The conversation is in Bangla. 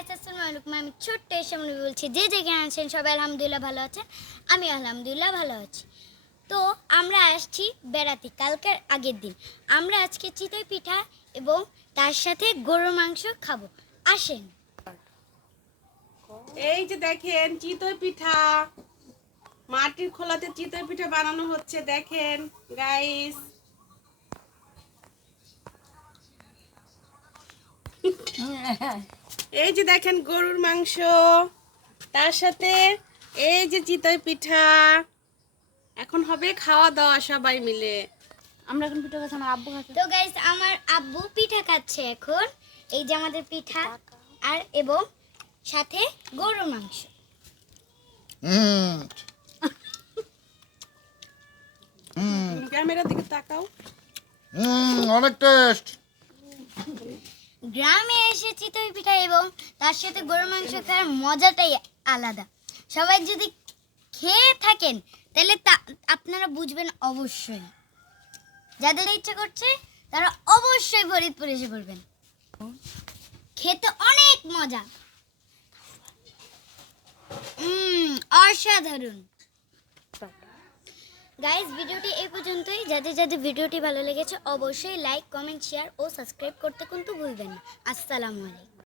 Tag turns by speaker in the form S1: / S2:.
S1: গাইস আসসালামু আলাইকুম আমি ছোট্ট এসে আমি বলছি যে যেখানে আছেন সবাই আলহামদুলিল্লাহ ভালো আছেন আমি আলহামদুলিল্লাহ ভালো আছি। তো আমরা আসছি বেড়াতে কালকের আগের দিন। আমরা আজকে চিতই পিঠা এবং তার সাথে গরুর মাংস খাব। আসেন।
S2: এই যে দেখেন চিতই পিঠা। মাটির খোলাতে চিতই পিঠা বানানো হচ্ছে দেখেন গাইস এই যে দেখেন গরুর মাংস তার সাথে এই যে চিতই পিঠা। এখন হবে খাওয়া দাওয়া সবাই মিলে।
S3: আমরা এখন পিঠা খাচ্ছি আমার আব্বু খাচ্ছে।
S1: তো গাইস আমার আব্বু পিঠা খাচ্ছে এখন। এই যে আমাদের পিঠা আর এবং সাথে গরুর মাংস।
S4: হুম হুম
S2: ক্যামেরার দিকে তাকাও।
S4: হুম অনেক টেস্ট
S1: গ্রামে এসে চিতই পিঠা এবং তার সাথে গরুর মাংস খাওয়ার মজাটাই আলাদা। সবাই যদি খেয়ে থাকেন, তাহলে তা আপনারা বুঝবেন অবশ্যই। যাদের ইচ্ছা করছে, তারা অবশ্যই ফরিদপুর এসে পড়বেন। খেতে অনেক মজা। অসাধারণ। গাইস ভিডিওটি এই পর্যন্তই। যাদের যাদের ভিডিওটি ভালো লেগেছে, অবশ্যই লাইক কমেন্ট শেয়ার ও সাবস্ক্রাইব করতে কিন্তু ভুলবেন না। আসসালামু আলাইকুম।